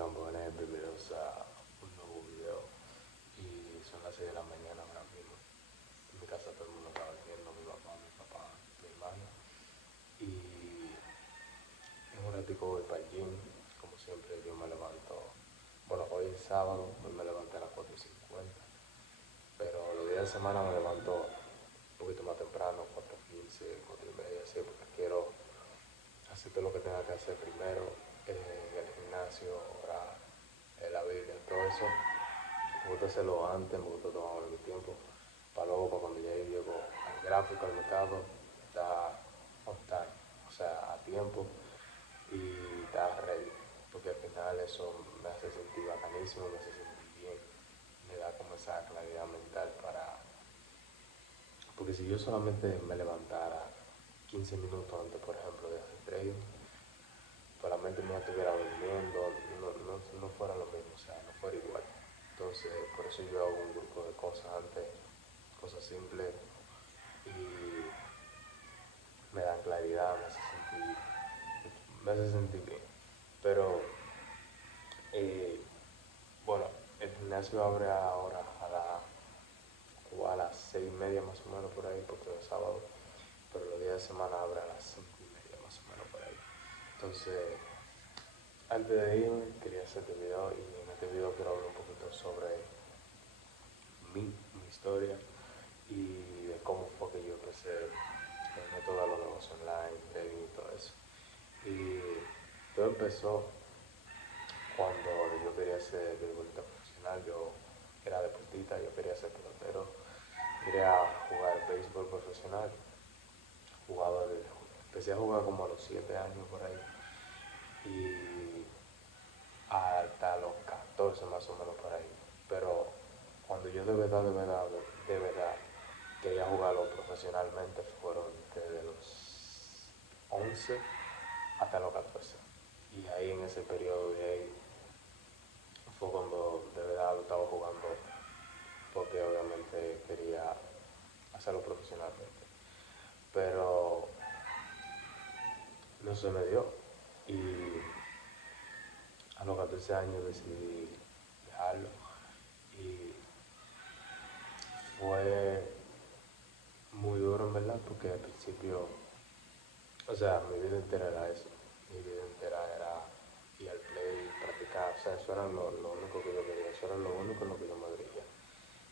Gambones, bienvenidos a un nuevo video. Y son las 6 de la mañana ahora mismo. En mi casa todo el mundo está durmiendo, mi papá, mi hermano. Y en un ratico voy para el gym. Como siempre yo me levanto, bueno, hoy es sábado, hoy me levanté a las 4:50. Pero los días de semana me levanto un poquito más temprano, 4:15, 4:30, así, porque quiero hacer todo lo que tenga que hacer primero, el gimnasio, orar, la Biblia, todo eso. Me gusta hacerlo antes, me gusta tomarme mi tiempo, para luego, para cuando ya llego al gráfico, al mercado, está on time, o sea, a tiempo y está ready, porque al final eso me hace sentir bacanísimo, me hace sentir bien, me da como esa claridad mental porque si yo solamente me levantara 15 minutos antes, por ejemplo, de hacer trading, pues la mente mía estuviera durmiendo, no fuera lo mismo, o sea, no fuera igual. Entonces, por eso yo hago un grupo de cosas antes, cosas simples, y me dan claridad, me hace sentir bien. Pero, eh, bueno, el gimnasio abre ahora a las 6:30 más o menos por ahí, porque es sábado, pero los días de semana abre a las 5:30 más o menos por ahí. Entonces, antes de irme, quería hacer este video, y en este video quiero hablar un poquito sobre mi historia y de cómo fue que yo empecé el método de los negocios online, trading y todo eso. Y todo empezó cuando yo quería ser futbolista profesional. Yo era deportista, yo quería ser pelotero, quería jugar béisbol profesional. Empecé a jugar como a los 7 años por ahí, y hasta los 14 más o menos por ahí. Pero cuando yo de verdad quería jugarlo profesionalmente, fueron desde los 11 hasta los 14. Y ahí en ese periodo de ahí fue cuando de verdad lo estaba jugando, porque obviamente quería hacerlo profesionalmente. Pero no se me dio, y a los 14 años decidí dejarlo. Y fue muy duro en verdad, porque al principio, o sea, mi vida entera era eso. Mi vida entera era ir al play, practicar, o sea, eso era lo único que yo quería, eso era lo único en lo que yo me dirigía.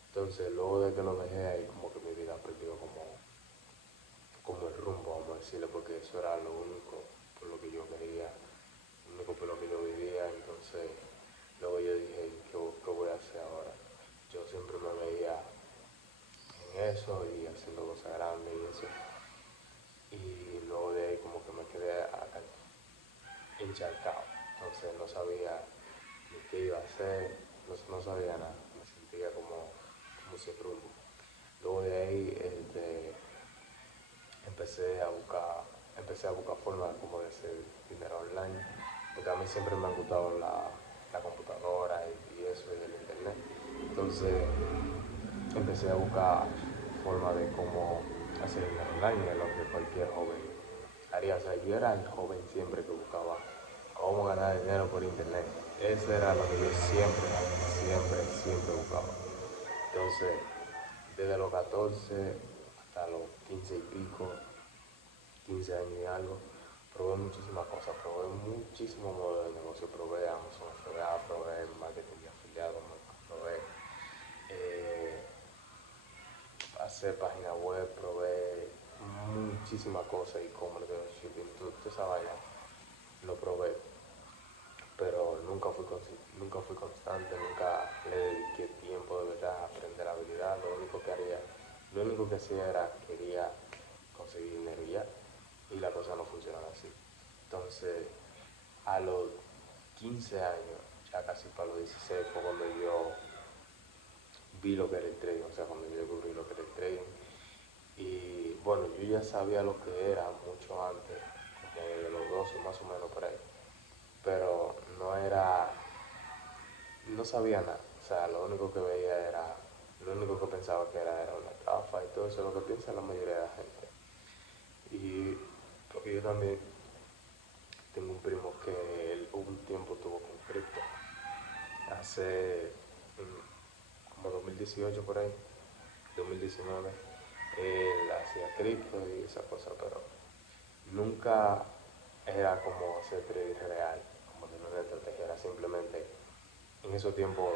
Entonces, luego de que lo dejé ahí, como que mi vida perdió como el rumbo, vamos a decirlo, porque eso era lo único por lo que yo quería, lo único por lo que yo vivía. Entonces, luego yo dije, ¿qué voy a hacer ahora? Yo siempre me veía en eso y haciendo cosas grandes y eso. Y luego de ahí como que me quedé acá encharcado. Entonces no sabía ni qué iba a hacer, no sabía nada. Me sentía como sin rumbo. Luego de ahí empecé a buscar formas como de hacer dinero online, porque a mí siempre me ha gustado la computadora y eso, y el internet. Entonces empecé a buscar formas de cómo hacer dinero online, es lo que cualquier joven haría. O sea, yo era el joven siempre que buscaba cómo ganar dinero por internet. Eso era lo que yo siempre buscaba. Entonces, desde los 14 hasta los 15 y pico, 15 años y algo, probé muchísimas cosas, probé muchísimos modelos de negocio, probé Amazon FBA, probé marketing de afiliados, probé hacer página web, probé muchísimas cosas, e-commerce, shipping, toda esa vaina, lo probé, pero nunca fui constante, nunca le dediqué tiempo de verdad a aprender la habilidad. Lo único que hacía era quería conseguir dinero y ya, y la cosa no funcionaba así. Entonces, a los 15 años, ya casi para los 16, fue cuando yo vi lo que era el trading, o sea, cuando yo descubrí lo que era el trading. Y bueno, yo ya sabía lo que era mucho antes, como de los 12 más o menos por ahí, pero no sabía nada. O sea, lo único que pensaba que era una estafa y todo eso, lo que piensa la mayoría de la gente. Y porque yo también tengo un primo que él hubo un tiempo tuvo con cripto, empecé como 2018 por ahí, 2019, él hacía cripto y esa cosa, pero nunca era como hacer trading real, como tener una estrategia, era simplemente en esos tiempos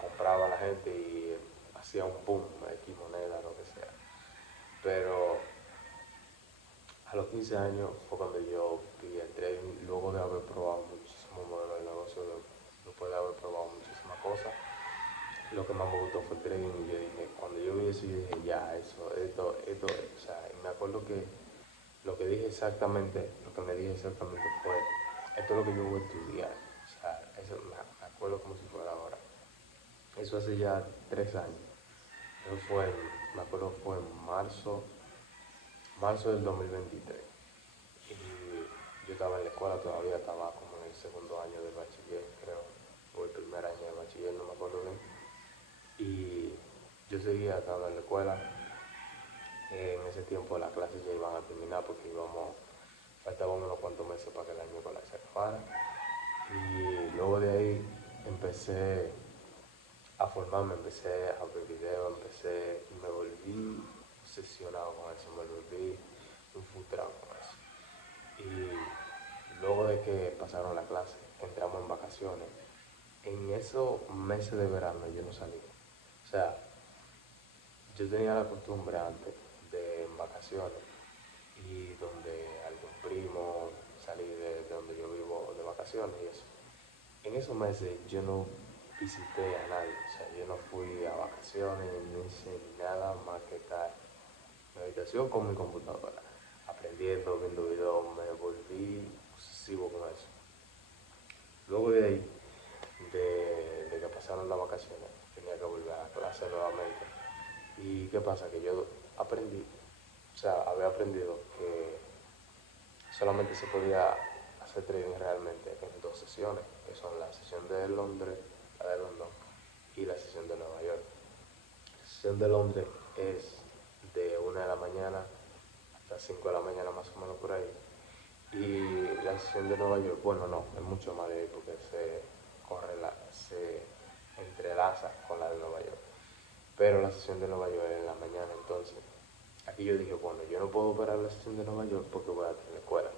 compraba a la gente y hacía un boom, X moneda, lo que sea. Pero a los 15 años fue cuando yo vi el trading, luego de haber probado muchísimos modelos de negocio, después de haber probado muchísimas cosas. Lo que más me gustó fue el trading y yo dije, cuando yo vi eso, yo dije, ya, esto, o sea, y me acuerdo que lo que dije exactamente, lo que me dije exactamente fue, esto es lo que yo voy a estudiar, o sea, eso me acuerdo como si fuera ahora. Eso hace ya 3 años, eso fue, me acuerdo fue en marzo del 2023. Y yo estaba en la escuela todavía, estaba como en el segundo año de bachiller, creo, o el primer año de bachiller, no me acuerdo bien. Y yo seguía estando en la escuela. En ese tiempo las clases ya iban a terminar porque faltaban unos cuantos meses para que el año escolar se acabara. Y luego de ahí empecé a formarme, empecé a ver videos, y me volví obsesionado con eso, me volví un frustrado con eso. Y luego de que pasaron las clases, entramos en vacaciones, en esos meses de verano yo no salía. O sea, yo tenía la costumbre antes de en vacaciones y donde algún primo salí de donde yo vivo de vacaciones y eso. En esos meses yo no visité a nadie, o sea, yo no fui a vacaciones ni hice nada más que estar en mi habitación con mi computadora, aprendiendo, viendo videos, me volví obsesivo con eso. Luego de ahí, de que pasaron las vacaciones, tenía que volver a clase nuevamente. ¿Y qué pasa? Que yo aprendí, o sea, había aprendido que solamente se podía hacer trading realmente en 2 sesiones, que son la sesión de Londres, la de London, y la sesión de Nueva York. La sesión de Londres es de 1 de la mañana hasta 5 de la mañana más o menos por ahí. Y la sesión de Nueva York, bueno, no, es mucho más de ahí porque se entrelaza con la de Nueva York. Pero la sesión de Nueva York es en la mañana, entonces aquí yo dije, bueno, yo no puedo operar la sesión de Nueva York porque voy a estar en la escuela,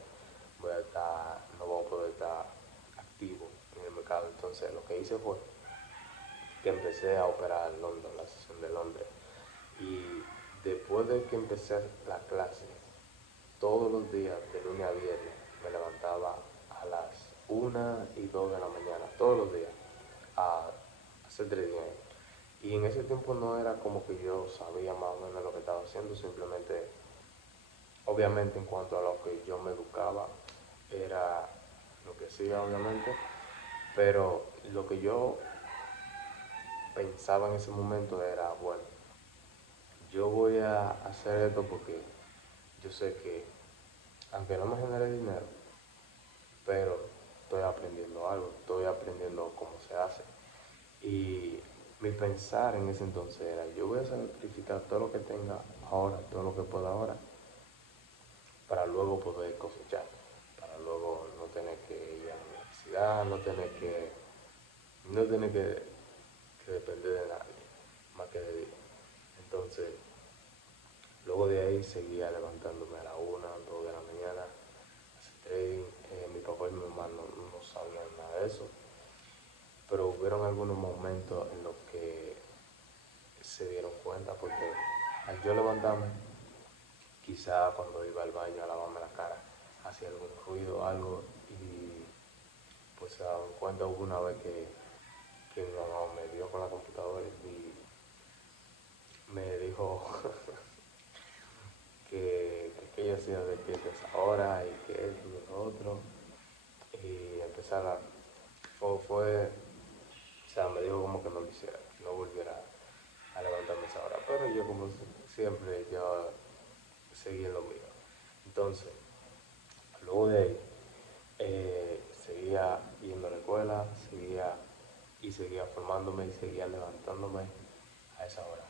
no voy a poder estar activo en el mercado. Entonces lo que hice fue que empecé a operar en Londres, la sesión de Londres. Y después de que empecé la clase, todos los días, de lunes a viernes, me levantaba a las 1 y 2 de la mañana, todos los días, a hacer trading. Y en ese tiempo no era como que yo sabía más o menos lo que estaba haciendo, simplemente, obviamente en cuanto a lo que yo me educaba, era lo que hacía, obviamente, pero lo que yo pensaba en ese momento era, bueno, yo voy a hacer esto porque yo sé que, aunque no me genere dinero, pero estoy aprendiendo algo, estoy aprendiendo cómo se hace. Y mi pensar en ese entonces era, yo voy a sacrificar todo lo que tenga ahora, todo lo que pueda ahora, para luego poder cosechar, para luego no tener que ir a la universidad, no tener que depender de nadie, más que de Dios. Entonces, luego de ahí seguía levantándome a la 1, 2 de la mañana, a hacer trading. Mi papá y mi mamá no sabían nada de eso, pero hubieron algunos momentos en los que se dieron cuenta porque al yo levantarme, quizá cuando iba al baño a lavarme la cara, hacía algún ruido o algo y pues se daban cuenta. Hubo una vez que mi mamá me dio con la computadora y me dijo que yo hacía despierto a esa hora y que esto y lo otro. Y empezar o sea, me dijo como que no lo hiciera, que no volviera a levantarme a esa hora. Pero yo como siempre, yo seguí en lo mío. Entonces, luego de ahí, seguía yendo a la escuela, seguía formándome y seguía levantándome a esa hora.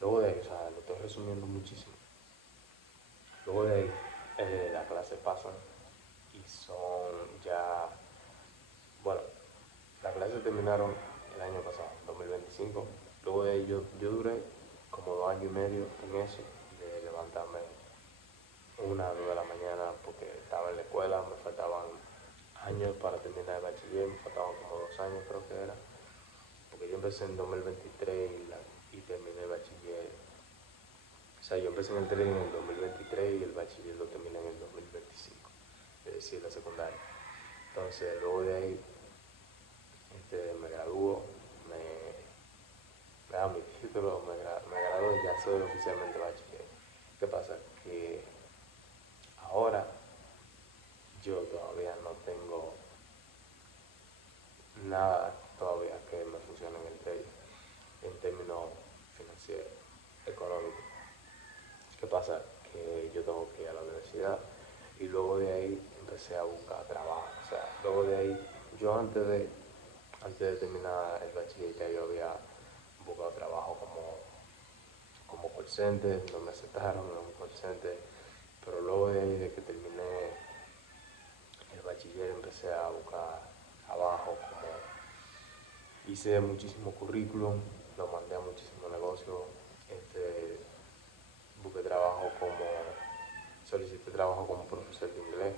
Luego de ahí, o sea, lo estoy resumiendo muchísimo. Luego de ahí, las clases pasan y son ya, bueno, las clases terminaron el año pasado, 2025. Luego de ahí yo duré como 2 años y medio en eso, de levantarme 1 o 2 de la mañana porque estaba en la escuela, me faltaban años para terminar el bachiller, me faltaban como 2 años creo que era, porque yo empecé en 2023 y terminé el bachiller. O sea, yo empecé en el tren en el 2023 y el bachiller lo terminé en el 2025, es decir, la secundaria. Entonces, luego de ahí me graduó, me da mi título, me graduó y ya soy oficialmente bachiller. ¿Qué pasa? Que ahora yo todavía no tengo nada todavía que me funcione en términos financieros, económicos. ¿Qué pasa? Que yo tengo que ir a la universidad y luego de ahí empecé a buscar trabajo. O sea, luego de ahí, yo antes de terminar el bachiller ya yo había buscado trabajo como call center, no me aceptaron en un call center, pero luego de ahí, de que terminé el bachiller, empecé a buscar trabajo, hice muchísimo currículum, lo mandé a muchísimos negocios, busqué trabajo solicité trabajo como profesor de inglés,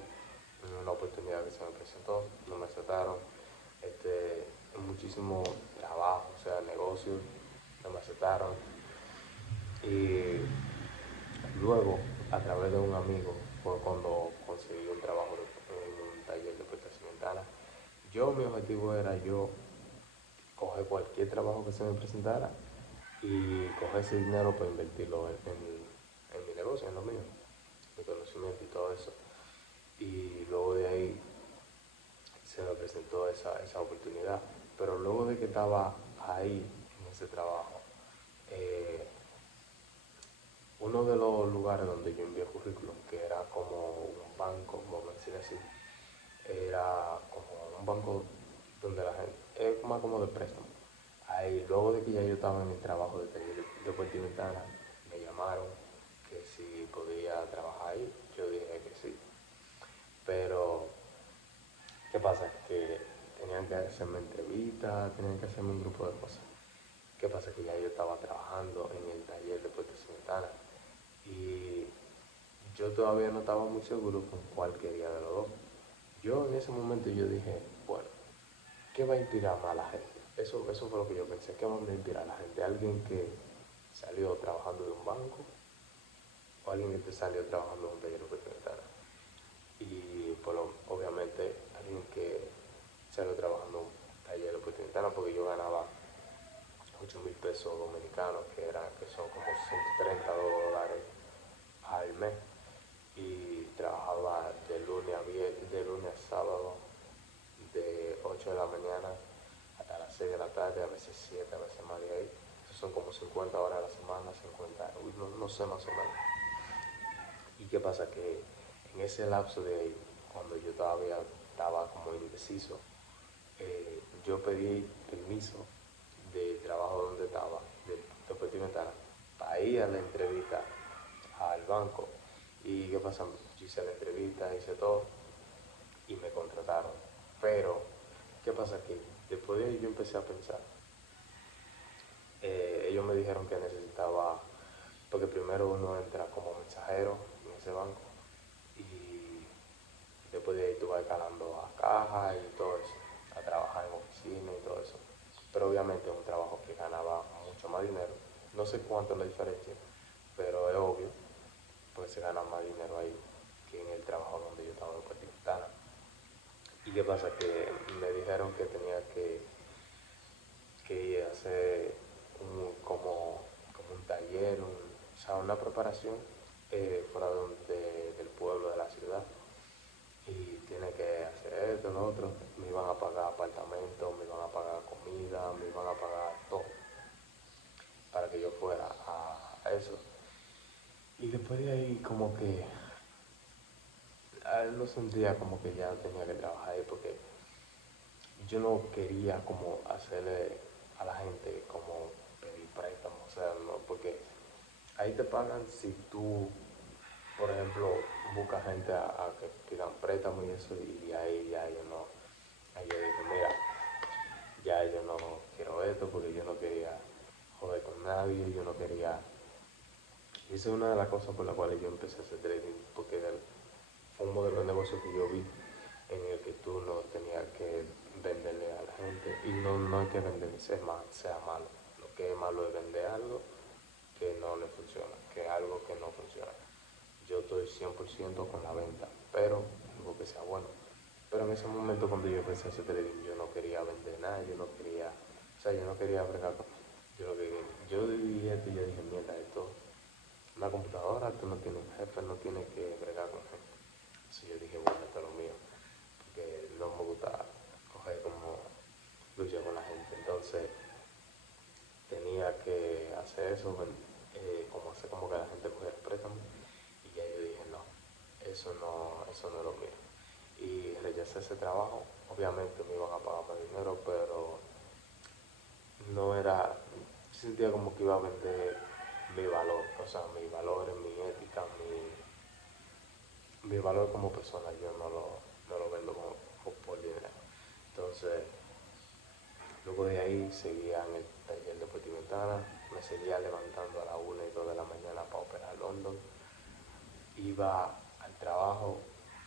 una oportunidad que se me presentó, no me aceptaron, muchísimo trabajo, o sea, negocios, no me aceptaron. Y luego, a través de un amigo, fue cuando conseguí un trabajo en un taller de prestación ventana. Mi objetivo era coger cualquier trabajo que se me presentara y coger ese dinero para invertirlo en mi negocio, en lo mío, mi conocimiento y todo eso. Y luego de ahí se me presentó esa oportunidad. Pero luego de que estaba ahí, en ese trabajo, eh, uno de los lugares donde yo envié currículum, que era como un banco, vamos a decir así, era como un banco donde la gente, es más como de préstamo. Ahí, luego de que ya yo estaba en el trabajo de taller de puerta y ventana, me llamaron que si podía trabajar ahí. Yo dije que sí. Pero, ¿qué pasa? Que tenían que hacerme entrevistas, tenían que hacerme un grupo de cosas. ¿Qué pasa? Que ya yo estaba trabajando en el taller de puerta y ventana y yo todavía no estaba muy seguro con cuál quería de los dos. Yo en ese momento yo dije, bueno, ¿qué va a inspirar más a la gente? Eso fue lo que yo pensé. ¿Qué va a inspirar a la gente? ¿Alguien que salió trabajando de un banco o alguien que te salió trabajando en un taller de puerta y ventana? Y obviamente alguien que salió trabajando en un taller de puerta y ventana, porque yo ganaba 8,000 pesos dominicanos, que son como $130 al mes, y trabajaba de lunes a sábado, de 8 de la mañana hasta las 6 de la tarde, a veces 7, a veces más de ahí. Eso son como 50 horas a la semana, 50, no sé más o menos. ¿Y qué pasa? Que en ese lapso de ahí, cuando yo todavía estaba como indeciso, yo pedí permiso del trabajo donde estaba, de puerta y ventana, para ir a la entrevista al banco. ¿Y qué pasa? Yo hice la entrevista, hice todo y me contrataron. Pero, ¿qué pasa? Que después de ahí yo empecé a pensar. Ellos me dijeron que necesitaba, porque primero uno entra como mensajero en ese banco y después de ahí tú vas escalando a caja y todo eso, a trabajar en oficina y todo eso. Pero obviamente es un trabajo que ganaba mucho más dinero. No sé cuánto es la diferencia, pero es obvio, pues se gana más dinero ahí que en el trabajo donde yo estaba en Puerto Ventana. ¿Y qué pasa? Que me dijeron que tenía que ir a hacer como un taller, o sea, una preparación fuera del pueblo, de la ciudad. Y tiene que hacer esto, lo otro. Me iban a pagar apartamento, me iban a pagar comida, me iban a pagar todo para que yo fuera a eso. Y después de ahí como que lo sentía como que ya tenía que trabajar ahí porque yo no quería como hacerle a la gente como pedir préstamos, o sea, no, porque ahí te pagan si tú, por ejemplo, buscas gente a que pidan préstamos y eso, y ahí ya yo no, ahí yo dije, mira, ya yo no quiero esto porque yo no quería joder con nadie, yo no quería... Y esa es una de las cosas por las cuales yo empecé a hacer trading, porque fue un modelo de negocio que yo vi en el que tú no tenías que venderle a la gente, y no hay que vender sea malo. Lo que es malo es vender algo que no le funciona, que es algo que no funciona. Yo estoy 100% con la venta, pero algo que sea bueno. Pero en ese momento cuando yo empecé a hacer trading, yo no quería vender nada, yo no quería, o sea, yo no quería bregar con... Yo dije esto y yo dije, mierda, esto, una computadora, tú no tienes un jefe, no tienes que bregar con gente. Entonces yo dije, bueno, esto es lo mío, porque no me gusta coger como lucha con la gente. Entonces tenía que hacer eso, como hacer como que la gente cogiera préstamo. Y ya yo dije, no, eso no es lo mío. Y rechacé ese trabajo. Obviamente me iban a pagar más dinero, pero no era, sentía como que iba a vender mi valor, o sea, mi valor, mi ética, mi valor como persona, yo no lo vendo por dinero. Entonces, luego de ahí seguía en el taller de Puerto Ventana, me seguía levantando a las 1 y 2 de la mañana para operar London, iba al trabajo,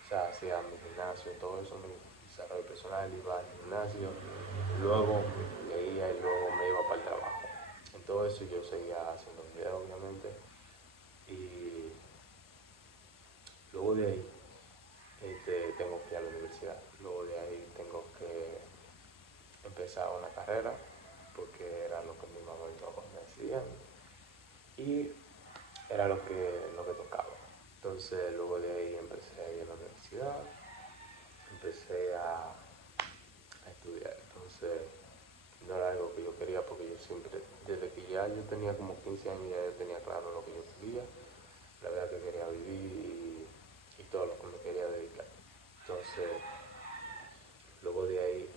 o sea, hacía mi gimnasio, todo eso, mi desarrollo personal, iba al gimnasio, luego leía y luego me iba para el trabajo. En todo eso yo seguía haciendo videos, obviamente, y luego de ahí tengo que ir a la universidad, luego de ahí tengo que empezar una carrera, porque era lo que mi mamá y mi papá me decían, y era lo que tocaba. Entonces luego de ahí empecé a ir a la universidad, empecé a estudiar. Entonces no era algo que yo quería, porque yo siempre, desde que ya yo tenía como 15 años, ya yo tenía claro lo que yo quería, la verdad que quería vivir y todo lo que me quería dedicar. Entonces luego de ahí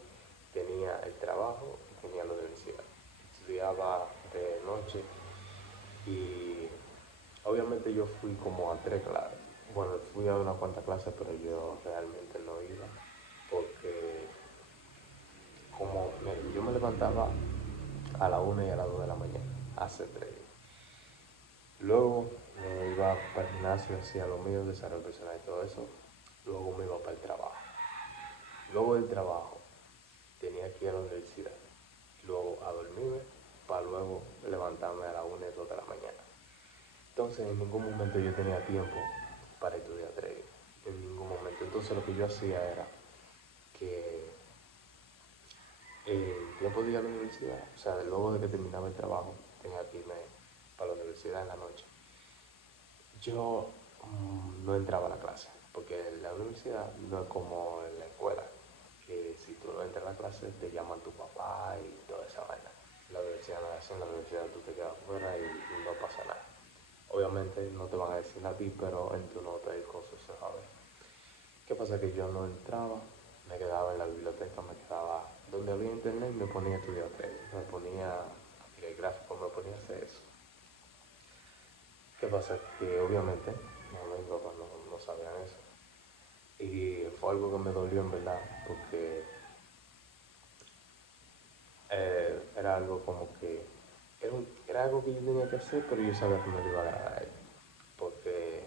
tenía el trabajo y tenía la universidad. Estudiaba de noche y obviamente yo fui como a 3 clases. Bueno, fui a una cuanta clase, pero yo realmente no iba porque como yo me levantaba a la 1 y a las 2 de la mañana a hacer trading. Luego me iba para el gimnasio, hacía lo mío, desarrollo personal y todo eso. Luego me iba para el trabajo. Luego del trabajo tenía que ir a la universidad. Luego a dormirme para luego levantarme a las 1 y 2 de la mañana. Entonces en ningún momento yo tenía tiempo para estudiar trading. En ningún momento. Entonces lo que yo hacía era que en tiempo de ir a la universidad, o sea, luego de que terminaba el trabajo, tenía que irme para la universidad en la noche. Yo no entraba a la clase, porque la universidad no es como en la escuela, que si tú no entras a la clase te llaman tu papá y toda esa vaina. La universidad no es así, en la universidad tú te quedas fuera y no pasa nada. Obviamente no te van a decir a ti, pero en tu nota y cosas se sabe. ¿Qué pasa? Que yo no entraba, me quedaba en la biblioteca, me quedaba donde había internet, me ponía a estudiar trading, me ponía a tirar gráfico, me ponía a hacer eso. ¿Qué pasa? Que obviamente mamá y papá no sabían eso. Y fue algo que me dolió en verdad, porque era algo como que, era algo que yo tenía que hacer, pero yo sabía que me lo iba a agradar a ellos. Porque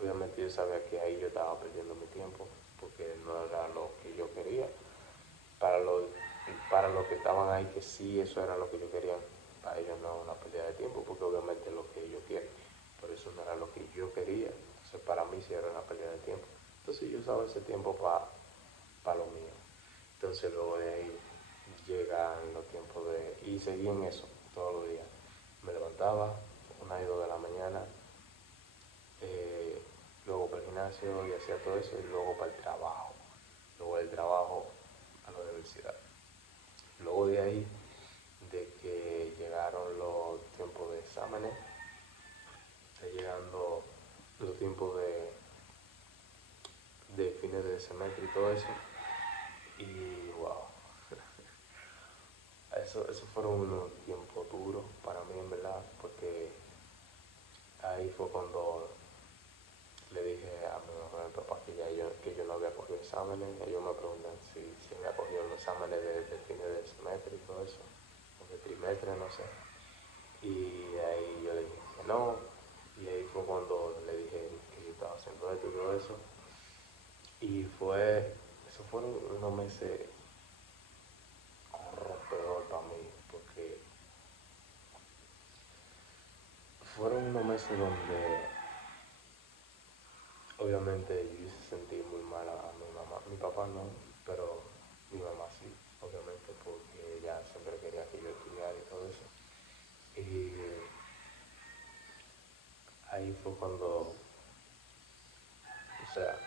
obviamente yo sabía que ahí yo estaba perdiendo mi tiempo, porque no era lo que yo quería. Para los para los que estaban ahí, que sí, eso era lo que yo quería, para ellos no era una pérdida de tiempo, porque obviamente es lo que ellos quieren, pero eso no era lo que yo quería. Entonces para mí sí era una pérdida de tiempo. Entonces yo usaba ese tiempo para lo mío. Entonces luego de ahí llegan los tiempos y seguí en eso todos los días. Me levantaba 1 y 2 de la mañana, eh, luego para el gimnasio y hacía todo eso, y luego para el trabajo. Luego del trabajo a la universidad. Luego de ahí, de que llegaron los tiempos de exámenes, está llegando los tiempos de fines de semestre y todo eso, y wow, eso fueron unos tiempos duros para mí en verdad, porque ahí fue cuando le dije a mi mamá y a mi papá que yo no había cogido exámenes. Ellos me preguntan si había cogido los exámenes de fines de semestre y todo eso. de trimestre, no sé. Y ahí yo le dije que no, y ahí fue cuando le dije que yo estaba haciendo esto y todo eso. Y eso fueron unos meses peor para mí, porque fueron unos meses donde obviamente yo hice sentir muy mal a mi mamá. Mi papá no, pero mi mamá sí, obviamente, porque ella siempre quería que yo estudiara y todo eso. Y ahí fue cuando, o sea,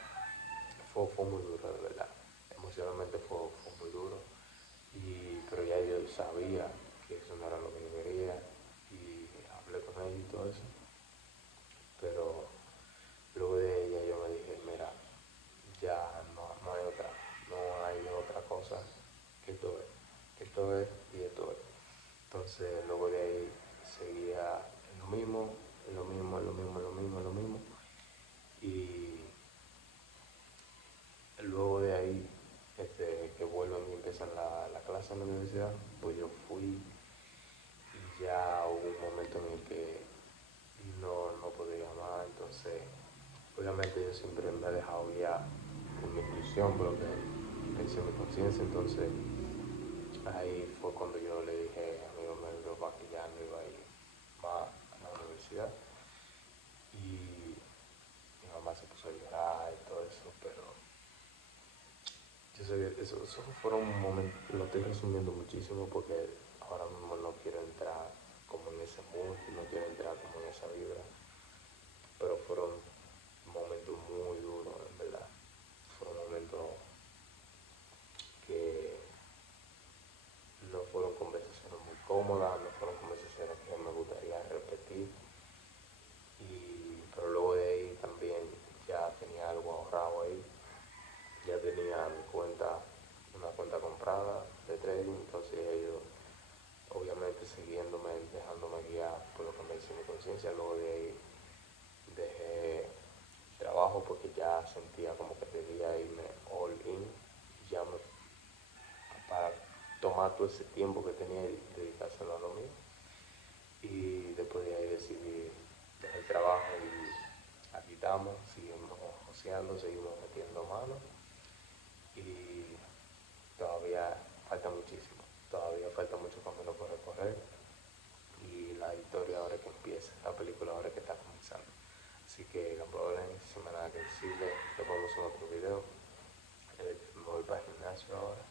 fue muy duro, de verdad. Emocionalmente fue muy duro. Pero ya yo sabía que eso no era lo que yo quería y hablé con ella y todo eso. Pero luego de ella yo me dije, mira, ya no hay otra, no hay otra cosa que esto es y esto es. Entonces luego de ahí seguía en lo mismo, en lo mismo, en lo mismo, en lo mismo, en lo mismo. Y luego de ahí, que vuelven y empiezan la clase en la universidad, pues yo fui y ya hubo un momento en el que no podía más, entonces obviamente yo siempre me he dejado guiar por mi intuición, por lo que pensé en mi conciencia, entonces ahí fue cuando yo le dije a mi papá que ya no iba a ir más a la universidad y mi mamá se puso a llorar y todo eso, pero yo sé que eso fueron momentos, lo estoy resumiendo muchísimo porque ahora mismo no quiero entrar como en ese mood, no quiero entrar como en esa vibra, pero fueron momentos muy duros, en verdad. Fueron momentos que no fueron conversaciones muy cómodas, no fueron conversaciones que me gustaría repetir, pero luego de ahí también ya tenía algo ahorrado ahí, ya tenía una cuenta comprada de trading, entonces ellos obviamente siguiéndome, dejándome guiar por lo que me dice mi conciencia, luego de ahí dejé trabajo porque ya sentía como que debía irme all in, ya me, para tomar todo ese tiempo que tenía y dedicárselo a lo mío. Y después de ahí decidí dejar el trabajo y aquí estamos, seguimos joseando, seguimos metiendo manos y todavía falta muchísimo, todavía falta mucho camino por recorrer y la historia ahora que empieza, la película ahora que está comenzando. Así que no problema, sin nada que decirle, nos vemos en otro video. Me voy para el gimnasio ahora.